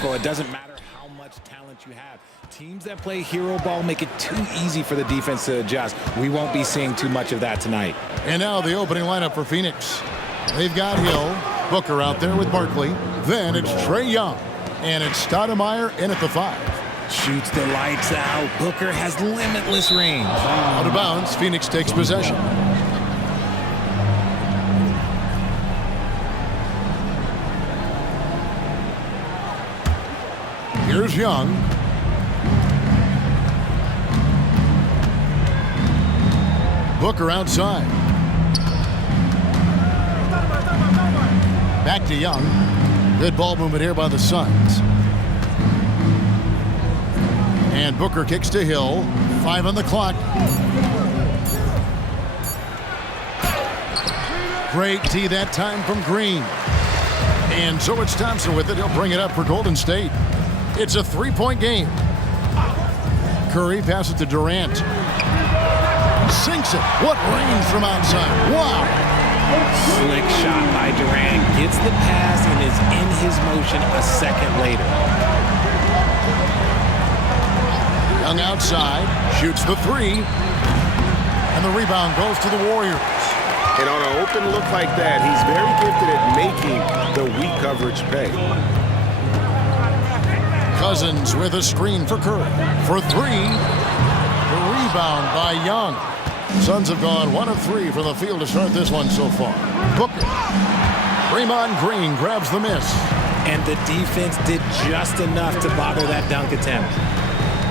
It doesn't matter how much talent you have. Teams that play hero ball make it too easy for the defense to adjust. We won't be seeing too much of that tonight. And now the opening lineup for Phoenix. They've got Hill, Booker out there with Barkley. Then it's Trae Young. And it's Stoudemire in at the 5. Shoots the lights out. Booker has limitless range. Out of bounds, Phoenix takes possession. Here's Young. Booker outside. Back to Young. Good ball movement here by the Suns. And Booker kicks to Hill. 5 on the clock. Great D that time from Green. And so it's Thompson with it. He'll bring it up for Golden State. It's a 3-point game. Curry passes to Durant. Sinks it. What range from outside. Wow. Slick shot by Durant. Gets the pass and is in his motion a second later. Young outside. Shoots the 3. And the rebound goes to the Warriors. And on an open look like that, he's very gifted at making the weak coverage pay. Cousins with a screen for Curry. For 3. The rebound by Young. Suns have gone 1 of 3 from the field to start this one so far. Booker. Draymond Green grabs the miss. And the defense did just enough to bother that dunk attempt.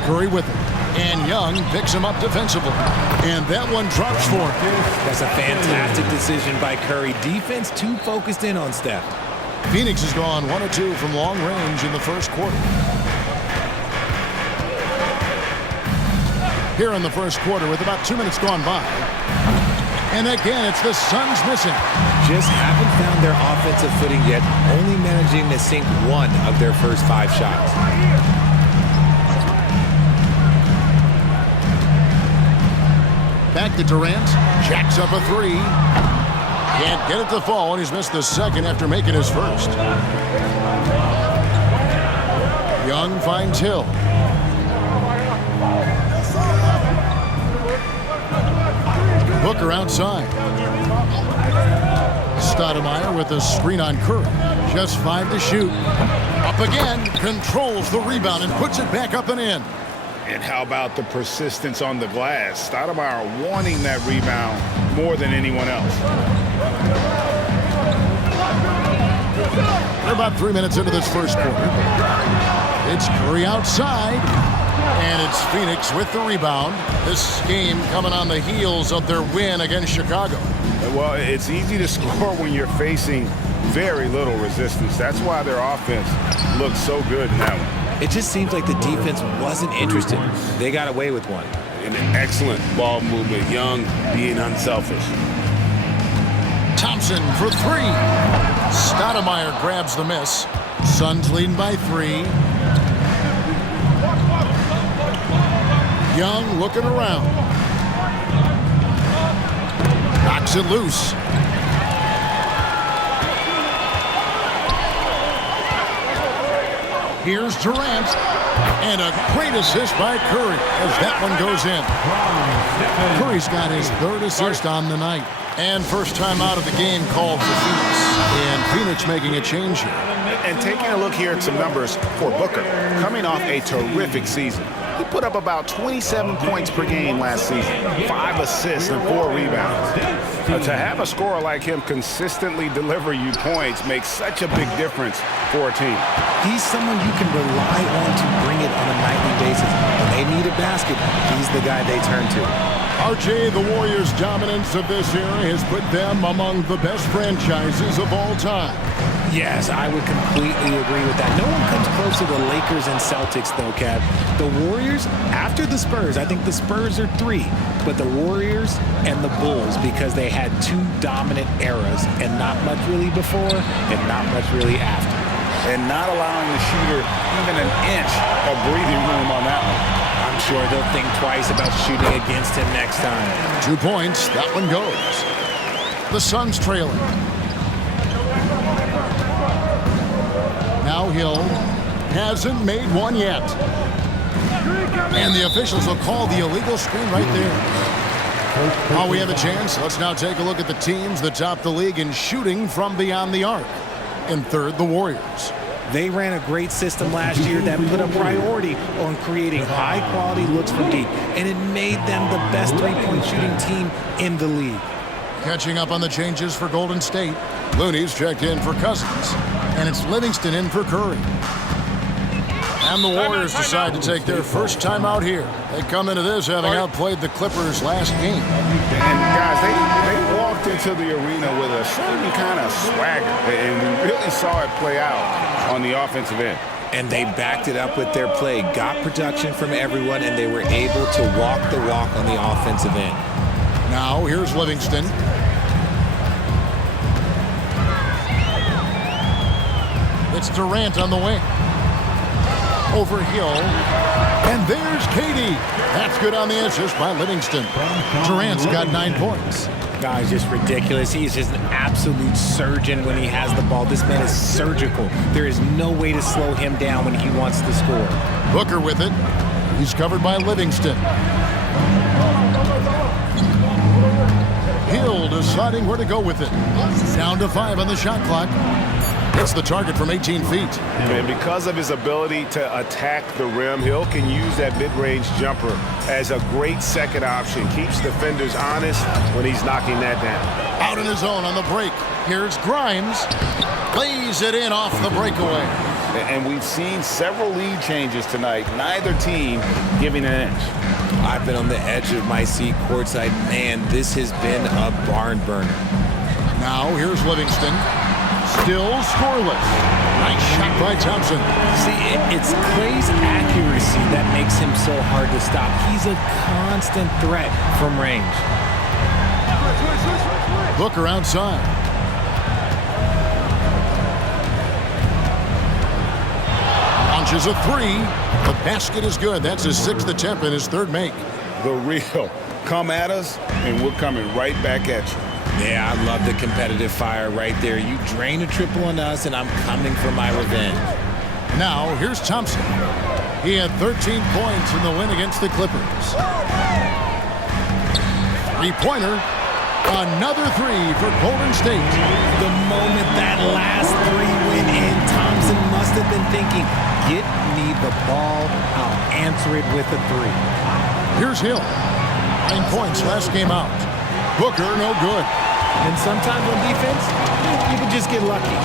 Curry with it. And Young picks him up defensively. And that one drops for him. That's a fantastic decision by Curry. Defense too focused in on Steph. Phoenix has gone 1 of 2 from long range in the first quarter. Here in the first quarter with about 2 minutes gone by. And again, it's the Suns missing. Just haven't found their offensive footing yet, only managing to sink 1 of their first 5 shots. Back to Durant. Jacks up a 3. Can't get it to fall, and he's missed the second after making his first. Young finds Hill. Booker outside. Stoudemire with a screen on Curry. Just 5 to shoot. Up again. Controls the rebound and puts it back up and in. And how about the persistence on the glass? Stoudemire wanting that rebound more than anyone else. We're about 3 minutes into this first quarter. It's Curry outside. And it's Phoenix with the rebound. This game coming on the heels of their win against Chicago. Well, it's easy to score when you're facing very little resistance. That's why their offense looks so good in that one. It just seems like the defense wasn't interested. They got away with one. And an excellent ball movement. Young being unselfish. Thompson for 3. Stoudemire grabs the miss. Suns leading by 3. Young looking around. Knocks it loose. Here's Durant. And a great assist by Curry as that one goes in. Curry's got his 3rd assist on the night. And first time out of the game called for Phoenix. And Phoenix making a change here. And taking a look here at some numbers for Booker. Coming off a terrific season. He put up about 27 points per game last season, 5 assists and 4 rebounds. To have a scorer like him consistently deliver you points makes such a big difference for a team. He's someone you can rely on to bring it on a nightly basis. When they need a basket, he's the guy they turn to. RJ, the Warriors' dominance of this era has put them among the best franchises of all time. Yes, I would completely agree with that. No one comes close to the Lakers and Celtics, though, Kev. The Warriors, after the Spurs, I think the Spurs are 3, but the Warriors and the Bulls, because they had 2 dominant eras and not much really before and not much really after. And not allowing the shooter even an inch of breathing room on that one. I'm sure they'll think twice about shooting against him next time. 2 points, that one goes. The Suns trailing. Now Hill Hasn't made one yet. And the officials will call the illegal screen right there. While we have a chance, let's now take a look at the teams that top the league in shooting from beyond the arc. In third, the Warriors. They ran a great system last year that put a priority on creating high-quality looks from deep, and it made them the best three-point shooting team in the league. Catching up on the changes for Golden State, Looney's checked in for Cousins, and it's Livingston in for Curry. And the Warriors decide to take their first time out here. They come into this having outplayed the Clippers last game. And guys, they walked into the arena with a certain kind of swagger, and we really saw it play out on the offensive end. And they backed it up with their play, got production from everyone, and they were able to walk the walk on the offensive end. Now, here's Livingston. It's Durant on the wing. Over Hill. And there's Katie. That's good on the assist by Livingston. Durant's got 9 points. Guys, just ridiculous. He's just an absolute surgeon when he has the ball. This man is surgical. There is no way to slow him down when he wants to score. Booker with it. He's covered by Livingston. Hill deciding where to go with it. Down to 5 on the shot clock. It's the target from 18 feet. And because of his ability to attack the rim, Hill can use that mid-range jumper as a great second option. Keeps defenders honest when he's knocking that down. Out in his own on the break. Here's Grimes. Lays it in off the breakaway. And we've seen several lead changes tonight. Neither team giving an inch. I've been on the edge of my seat courtside. Man, this has been a barn burner. Now here's Livingston. Still scoreless. Nice shot by Thompson. See, it's Clay's accuracy that makes him so hard to stop. He's a constant threat from range. Booker outside. Launches a three. The basket is good. That's his 6th attempt and his 3rd make. The real. Come at us, and we're coming right back at you. Yeah, I love the competitive fire right there. You drain a triple on us, and I'm coming for my revenge. Now, here's Thompson. He had 13 points in the win against the Clippers. Three-pointer. Another 3 for Golden State. The moment that last 3 went in, Thompson must have been thinking, get me the ball, I'll answer it with a 3. Here's Hill. 9 points last game out. Booker, no good. And sometimes on defense, you can just get lucky.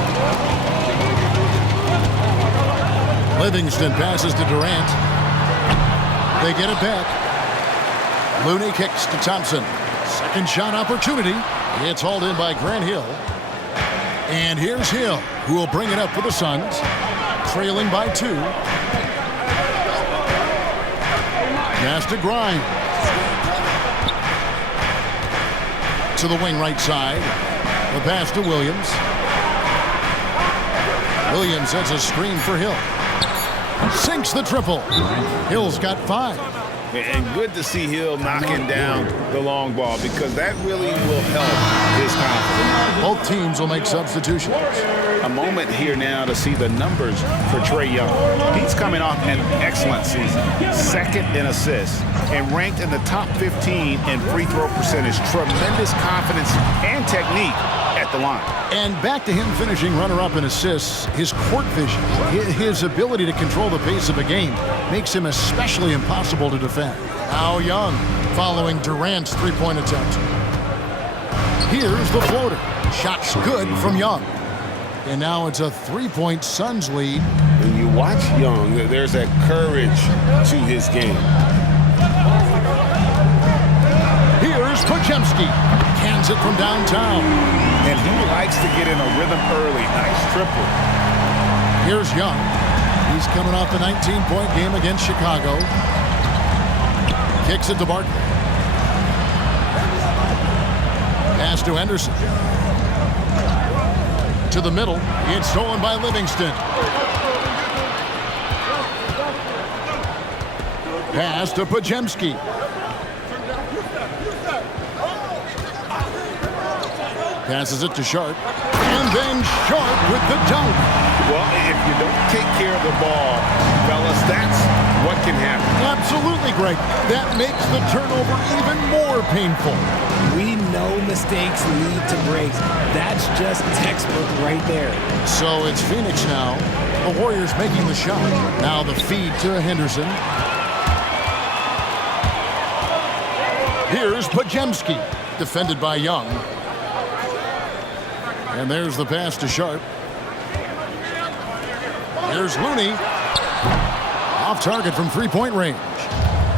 Livingston passes to Durant. They get it back. Looney kicks to Thompson. Second shot opportunity. It's hauled in by Grant Hill. And here's Hill, who will bring it up for the Suns. Trailing by 2. Pass to Grimes. To the wing right side. The pass to Williams. Williams sets a screen for Hill. Sinks the triple. Hill's got 5. And good to see Hill knocking down the long ball because that really will help his confidence. Both teams will make substitutions. A moment here now to see the numbers for Trae Young. He's coming off an excellent season. 2nd in assists and ranked in the top 15 in free throw percentage. Tremendous confidence and technique at the line. And back to him finishing runner-up in assists, his court vision, his ability to control the pace of a game makes him especially impossible to defend. Now Young following Durant's 3-point attempt. Here's the floater. Shot's good from Young. And now it's a 3-point Suns lead. When you watch Young, there's that courage to his game. Here's Podziemski. Cans it from downtown. And he likes to get in a rhythm early. Nice triple. Here's Young. He's coming off a 19-point game against Chicago. Kicks it to Barkley. Pass to Henderson. To the middle. It's stolen by Livingston. Pass to Podziemski. Passes it to Sharp. And then Sharp with the dunk. Well, if you don't take care of the ball, fellas, that's what can happen. Absolutely, Greg. That makes the turnover even more painful. We know mistakes lead to breaks. That's just textbook right there. So it's Phoenix now. The Warriors making the shot. Now the feed to Henderson. Here's Pajemski, defended by Young. And there's the pass to Sharp. Here's Looney. Off target from three-point range.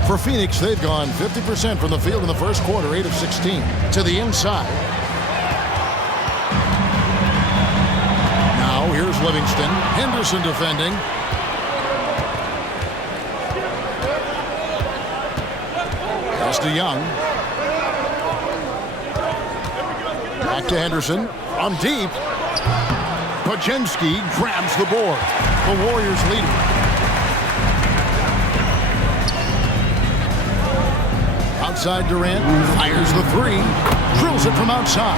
For Phoenix, they've gone 50% from the field in the first quarter, 8 of 16. To the inside. Now here's Livingston. Henderson defending. Pass to Young. Back to Henderson. From deep. Pajemski grabs the board. The Warriors leading. Outside Durant. Fires the three. Drills it from outside.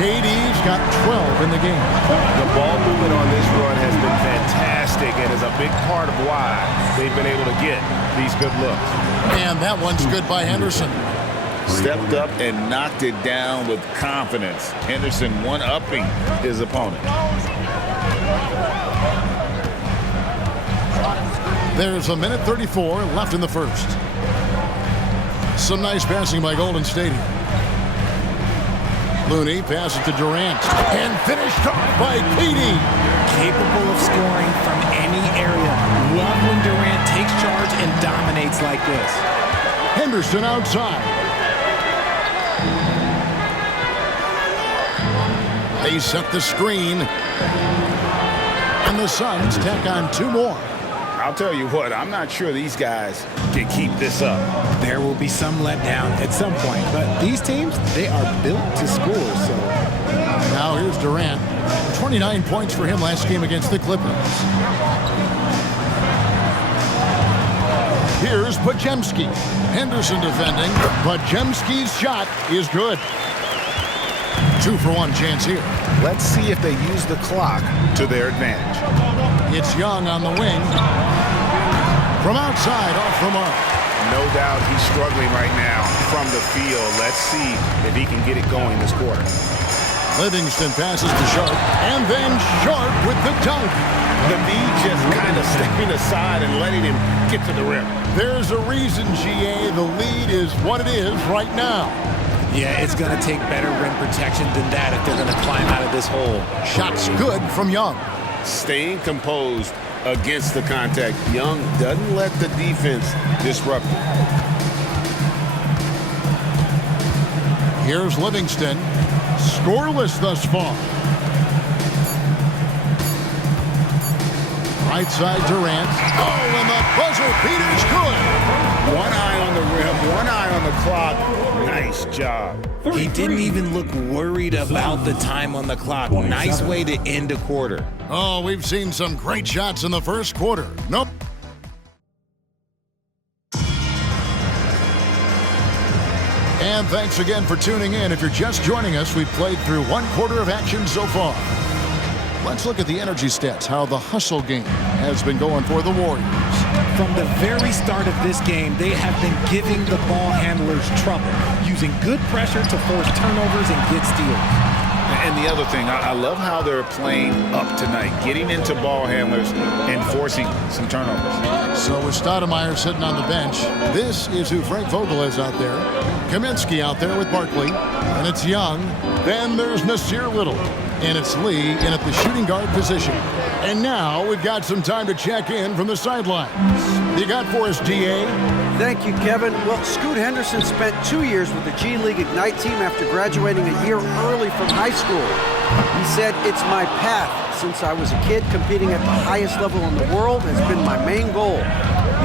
KD's got 12 in the game. The ball movement on this run has been fantastic and is a big part of why they've been able to get these good looks. And that one's good by Henderson. Stepped up and knocked it down with confidence. Henderson one-upping his opponent. There's a minute 34 left in the first. Some nice passing by Golden State here. Looney passes to Durant. And finished off by KD. Capable of scoring from any area. Love when Durant takes charge and dominates like this. Henderson outside. They set the screen. And the Suns tack on two more. I'll tell you what, I'm not sure these guys can keep this up. There will be some letdown at some point, but these teams, they are built to score, so. Now here's Durant. 29 points for him last game against the Clippers. Here's Pajemski. Henderson defending. Pajemski's shot is good. 2-for-1 chance here. Let's see if they use the clock to their advantage. It's Young on the wing. From outside, off the mark. No doubt he's struggling right now from the field. Let's see if he can get it going this quarter. Livingston passes to Sharp. And then Sharp with the dunk. The knee just kind of stepping aside and letting him get to the rim. There's a reason, GA. The lead is what it is right now. Yeah, it's going to take better rim protection than that if they're going to climb out of this hole. Shots good from Young. Staying composed against the contact. Young doesn't let the defense disrupt him. Here's Livingston. Scoreless thus far. Right side Durant. Oh, and the buzzer beater's good. One eye on the rim, one eye on the clock. Nice job. He didn't even look worried about the time on the clock. Nice way to end a quarter. Oh, we've seen some great shots in the first quarter. Nope. And thanks again for tuning in. If you're just joining us, we've played through one quarter of action so far. Let's look at the energy stats, how the hustle game has been going for the Warriors. From the very start of this game, they have been giving the ball handlers trouble, using good pressure to force turnovers and get steals. And the other thing, I love how they're playing up tonight, getting into ball handlers and forcing some turnovers. So with Stoudemire sitting on the bench, this is who Frank Vogel is out there. Kaminsky out there with Barkley, and it's Young. Then there's Nasir Little, and it's Lee in at the shooting guard position. And now we've got some time to check in from the sidelines. You got for us, GA? Thank you, Kevin. Well, Scoot Henderson spent 2 years with the G League Ignite team after graduating a year early from high school. He said, "It's my path. Since I was a kid, competing at the highest level in the world has been my main goal.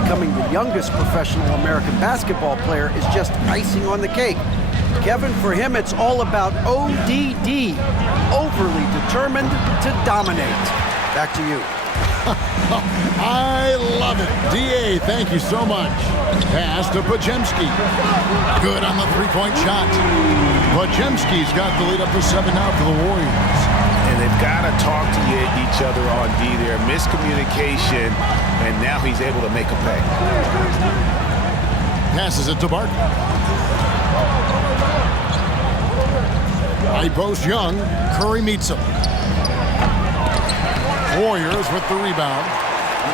Becoming the youngest professional American basketball player is just icing on the cake." Kevin, for him, it's all about ODD, overly determined to dominate. Back to you. I love it. D.A., thank you so much. Pass to Podziemski. Good on the three-point shot. Podziemski's got the lead up to 7 now for the Warriors. And they've got to talk to each other on D there. Miscommunication, and now he's able to make a pay. Passes it to Barkley. High post Young. Curry meets him. Warriors with the rebound.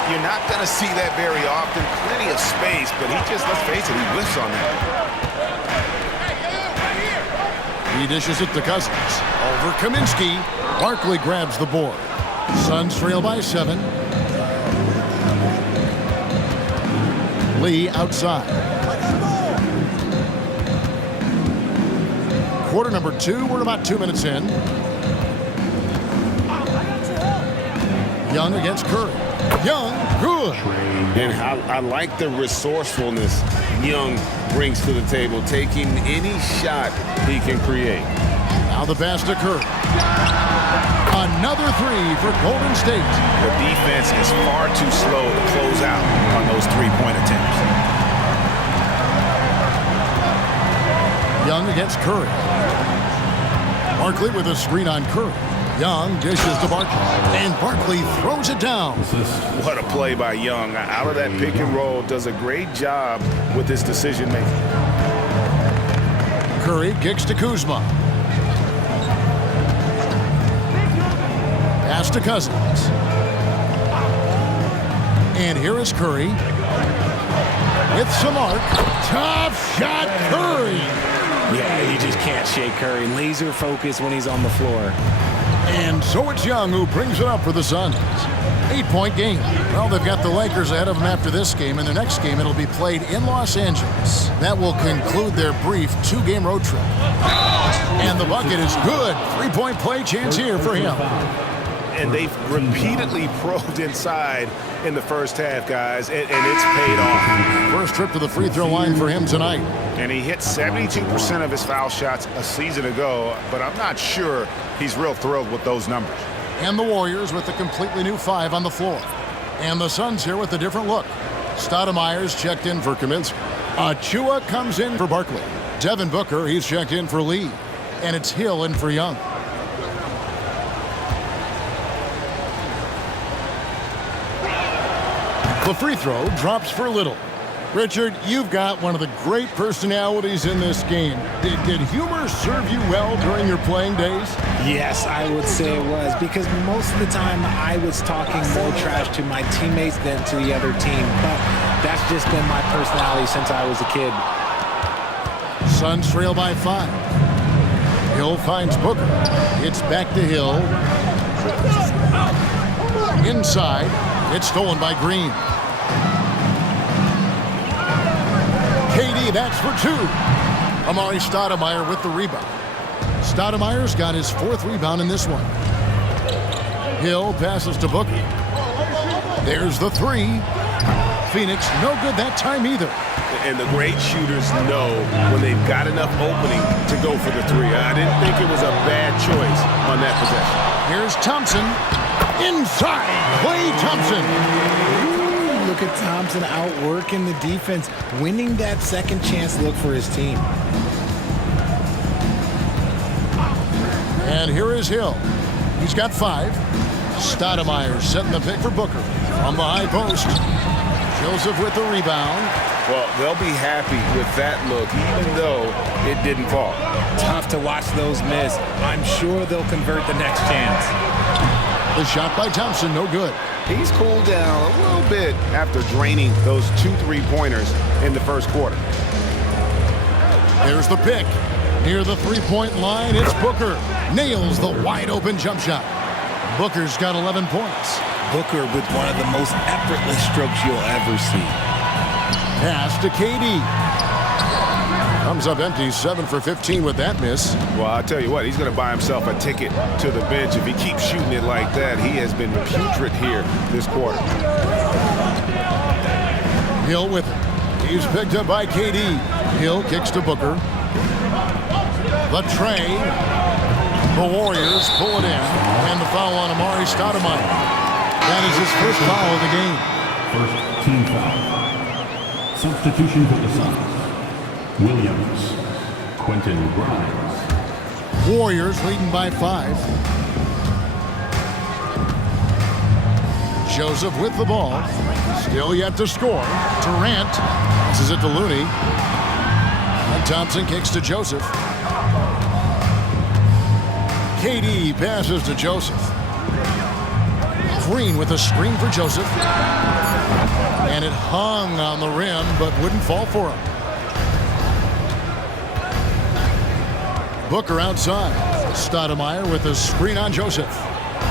You're not going to see that very often. Plenty of space, but he just, let's face it, he whiffs on that. He dishes it to Cousins. Over Kaminsky. Barkley grabs the board. Suns trail by 7. Lee outside. Quarter number 2. We're about 2 minutes in. Young against Curry. Young, good. And I like the resourcefulness Young brings to the table, taking any shot he can create. Now the pass to Curry. Another 3 for Golden State. The defense is far too slow to close out on those three-point attempts. Young against Curry. Barkley with a screen on Curry. Young dishes to Barkley, and Barkley throws it down. What a play by Young. Out of that pick and roll, does a great job with his decision-making. Curry kicks to Kuzma. Pass to Cousins. And here is Curry. With some arc. Top shot, Curry. Yeah, you just can't shake Curry. Laser focus when he's on the floor. And so it's Young who brings it up for the Suns. 8-point game. Well, they've got the Lakers ahead of them after this game. In their next game, it'll be played in Los Angeles. That will conclude their brief 2-game road trip. And the bucket is good. 3-point play chance here for him. And they've repeatedly probed inside in the first half, guys, and it's paid off. First trip to the free throw line for him tonight. And he hit 72% of his foul shots a season ago, but I'm not sure he's real thrilled with those numbers. And the Warriors with a completely new 5 on the floor. And the Suns here with a different look. Stoudemire's checked in for Kaminsky. Achua comes in for Barkley. Devin Booker, he's checked in for Lee. And it's Hill in for Young. The free throw drops for Little. Richard, you've got one of the great personalities in this game. Did humor serve you well during your playing days? Yes, I would say it was, because most of the time I was talking more trash to my teammates than to the other team. But that's just been my personality since I was a kid. Suns trail by 5. Hill finds Booker. It's back to Hill. Inside. It's stolen by Green. KD, that's for 2. Amari Stoudemire with the rebound. Stoudemire's got his 4th rebound in this one. Hill passes to Booker. There's the 3. Phoenix, no good that time either. And the great shooters know when they've got enough opening to go for the 3. I didn't think it was a bad choice on that possession. Here's Thompson. Inside, Klay Thompson. Look at Thompson outworking the defense, winning that second chance look for his team. And here is Hill. He's got 5. Stoudemire setting the pick for Booker. From the high post. Joseph with the rebound. Well, they'll be happy with that look, even though it didn't fall. Tough to watch those miss. I'm sure they'll convert the next chance. The shot by Thompson, no good. He's cooled down a little bit after draining those 2 3-pointers in the first quarter. There's the pick. Near the 3-point line, it's Booker. Nails the wide-open jump shot. Booker's got 11 points. Booker with one of the most effortless strokes you'll ever see. Pass to KD. Comes up empty, 7 for 15 with that miss. Well, I'll tell you what, he's going to buy himself a ticket to the bench. If he keeps shooting it like that, he has been putrid here this quarter. Hill with it. He's picked up by KD. Hill kicks to Booker. The tray. The Warriors pull it in. And the foul on Amari Stoudemire. That is his first foul of the game. First team foul. Substitution for the Suns. Williams. Quentin Grimes. Warriors leading by 5. Joseph with the ball. Still yet to score. Durant passes it to Looney. And Thompson kicks to Joseph. KD passes to Joseph. Green with a screen for Joseph. And it hung on the rim, but wouldn't fall for him. Booker outside. Stoudemire with a screen on Joseph.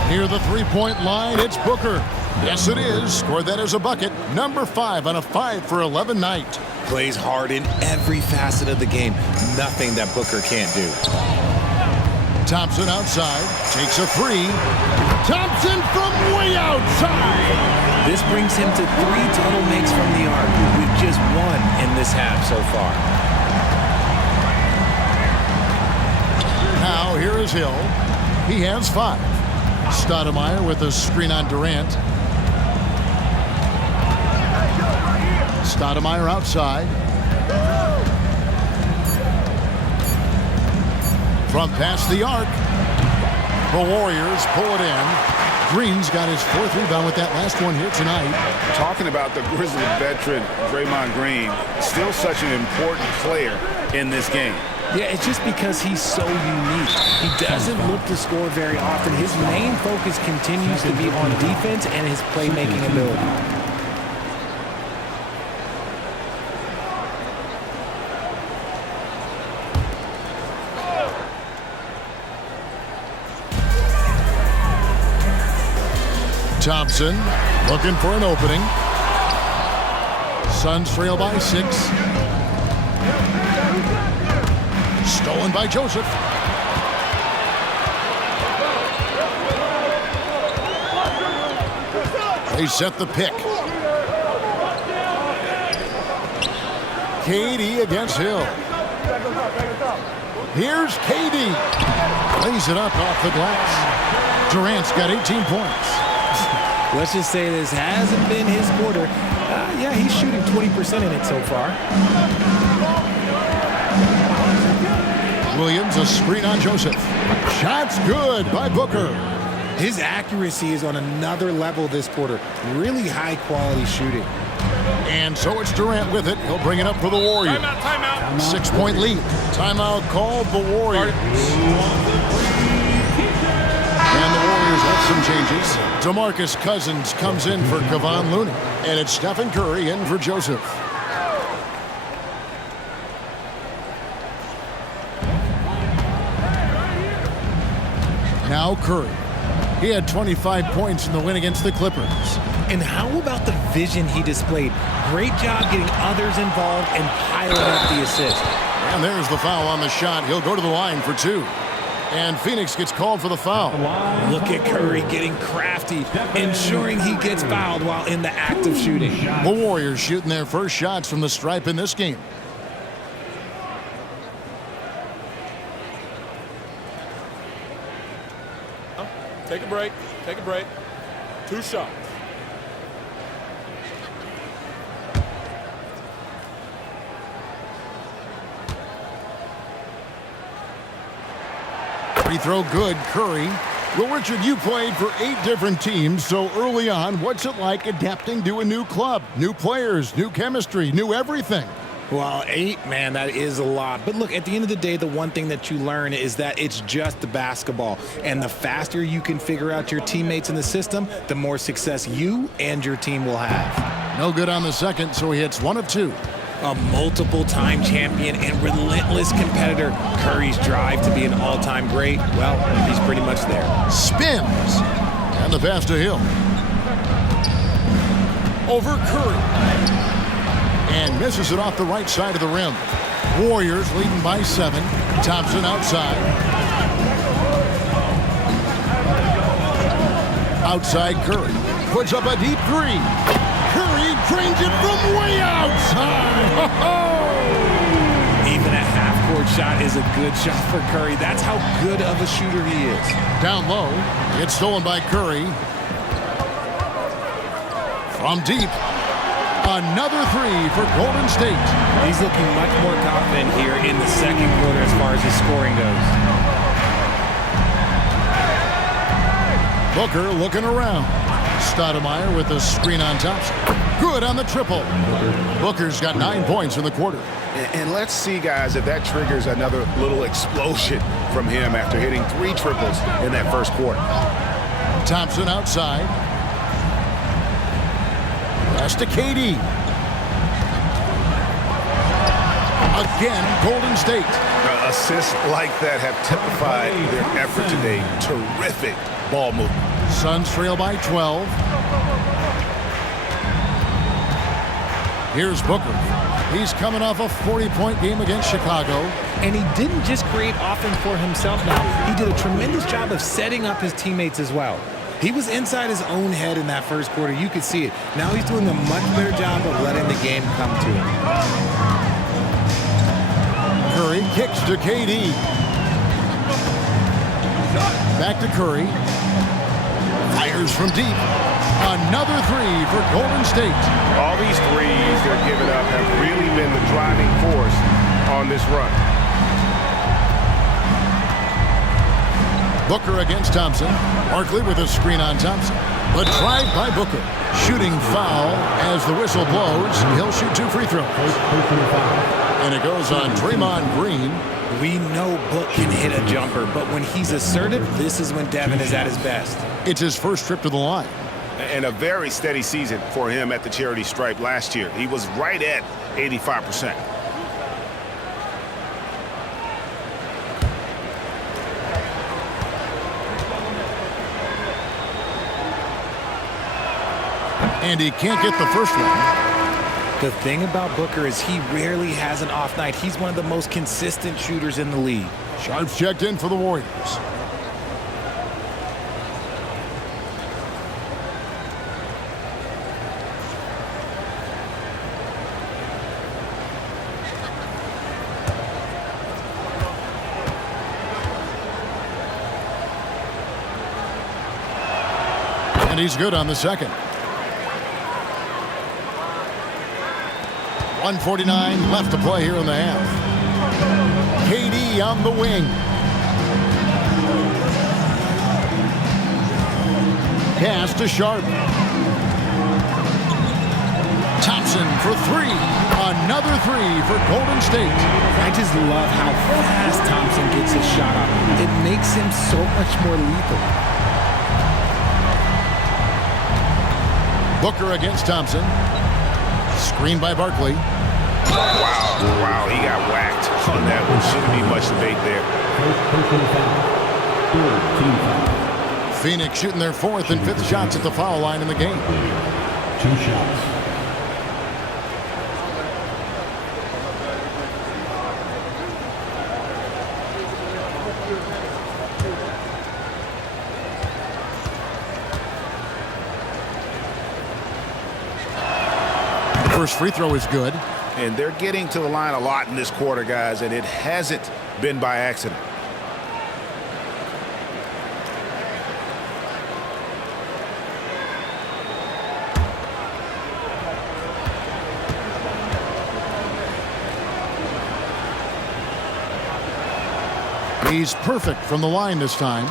Near the three-point line, it's Booker. Yes, it is. Scored that as a bucket. Number 5 on a 5 for 11 night. Plays hard in every facet of the game. Nothing that Booker can't do. Thompson outside. Takes a 3. Thompson from way outside. This brings him to 3 total makes from the arc, with just 1 in this half so far. Now here is Hill. He has 5. Stoudemire with a screen on Durant. Stoudemire outside. From past the arc. The Warriors pull it in. Green's got his 4th rebound with that last one here tonight. Talking about the Grizzlies veteran, Draymond Green, still such an important player in this game. Yeah, it's just because he's so unique. He doesn't look to score very often. His main focus continues to be on defense and his playmaking ability. Thompson looking for an opening. Suns trail by 6. Stolen by Joseph. They set the pick. KD against Hill. Here's KD. Lays it up off the glass. Durant's got 18 points. Let's just say this hasn't been his quarter. Yeah, he's shooting 20% in it so far. Williams, a screen on Joseph. Shot's good by Booker. His accuracy is on another level this quarter. Really high quality shooting. And so it's Durant with it. He'll bring it up for the Warriors. Timeout. 6-point lead. Timeout called the Warriors. And the Warriors have some changes. DeMarcus Cousins comes in for Kevon Looney. And it's Stephen Curry in for Joseph. Now Curry. He had 25 points in the win against the Clippers. And how about the vision he displayed? Great job getting others involved and piling up the assist. And there's the foul on the shot. He'll go to the line for 2. And Phoenix gets called for the foul. Look at Curry getting crafty, ensuring he gets fouled while in the act of shooting. The Warriors shooting their first shots from the stripe in this game. Take a break. Take a break. 2 shots. Free throw good, Curry. Well, Richard, you played for 8 different teams, so early on, what's it like adapting to a new club? New players, new chemistry, new everything. Well, 8, man, that is a lot. But look, at the end of the day, the one thing that you learn is that it's just the basketball. And the faster you can figure out your teammates in the system, the more success you and your team will have. No good on the second, so he hits 1 of 2. A multiple-time champion and relentless competitor. Curry's drive to be an all-time great, well, he's pretty much there. Spins. And the pass to Hill. Over Curry. And misses it off the right side of the rim. Warriors leading by 7. Thompson outside. Outside Curry. Puts up a deep 3. Curry drains it from way outside. Even a half-court shot is a good shot for Curry. That's how good of a shooter he is. Down low. It's stolen by Curry. From deep, another three for Golden State. He's looking much more confident here in the second quarter as far as his scoring goes. Booker looking around. Stoudemire with the screen on Thompson. Good on the triple. Booker's got 9 points in the quarter. And let's see, guys, if that triggers another little explosion from him after hitting 3 triples in that first quarter. Thompson outside. Pass to KD. Again, Golden State. Assists like that have typified their effort today. Terrific ball movement. Suns trail by 12. Here's Booker. He's coming off a 40-point game against Chicago. And he didn't just create offense for himself now. He did a tremendous job of setting up his teammates as well. He was inside his own head in that first quarter. You could see it. Now he's doing a much better job of letting the game come to him. Curry kicks to KD. Back to Curry. Fires from deep. Another three for Golden State. All these threes they're giving up have really been the driving force on this run. Booker against Thompson. Barkley with a screen on Thompson. The drive by Booker. Shooting foul as the whistle blows. He'll shoot 2 free throws. And it goes on Draymond Green. We know Book can hit a jumper, but when he's assertive, this is when Devin is at his best. It's his first trip to the line. And a very steady season for him at the charity stripe last year. He was right at 85%. And he can't get the first one. The thing about Booker is he rarely has an off night. He's one of the most consistent shooters in the league. Sharps checked in for the Warriors. And he's good on the second. 1:49 left to play here in the half. KD on the wing. Pass to Sharp. Thompson for 3. Another 3 for Golden State. I just love how fast Thompson gets his shot off. It makes him so much more lethal. Booker against Thompson. Screened by Barkley. Wow, he got whacked on that one. Shouldn't be much debate there. Phoenix shooting their 4th and 5th shots at the foul line in the game. 2 shots. First free throw is good. And they're getting to the line a lot in this quarter, guys, and it hasn't been by accident. He's perfect from the line this time.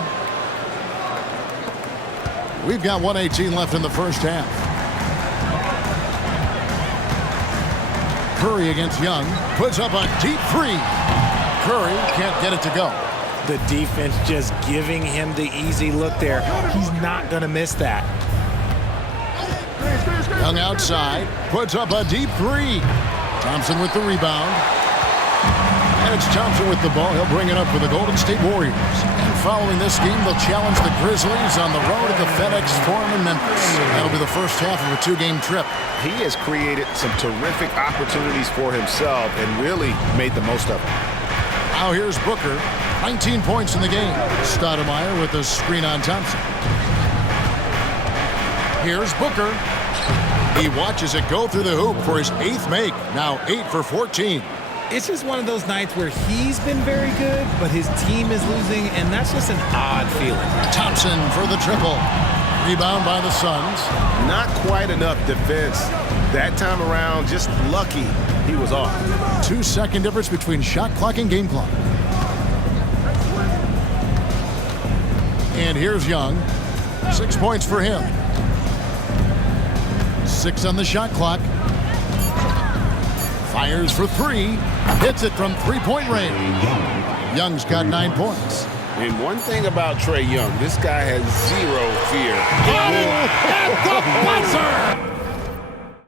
We've got 1:18 left in the first half. Curry against Young. Puts up a deep 3. Curry can't get it to go. The defense just giving him the easy look there. He's not going to miss that. Young outside. Puts up a deep 3. Thompson with the rebound. And it's Thompson with the ball. He'll bring it up for the Golden State Warriors. And following this game, they'll challenge the Grizzlies on the road at the FedEx Forum in Memphis. That'll be the first half of a 2-game trip. He has created some terrific opportunities for himself and really made the most of it. Now here's Booker. 19 points in the game. Stoudemire with the screen on Thompson. Here's Booker. He watches it go through the hoop for his 8th make. Now 8 for 14. It's just one of those nights where he's been very good, but his team is losing, and that's just an odd feeling. Thompson for the triple. Rebound by the Suns. Not quite enough defense. That time around, just lucky he was off. 2-second difference between shot clock and game clock. And here's Young. 6 points for him. 6 on the shot clock. Fires for 3. Hits it from three-point range. Young's got 9 points. And one thing about Trae Young, this guy has zero fear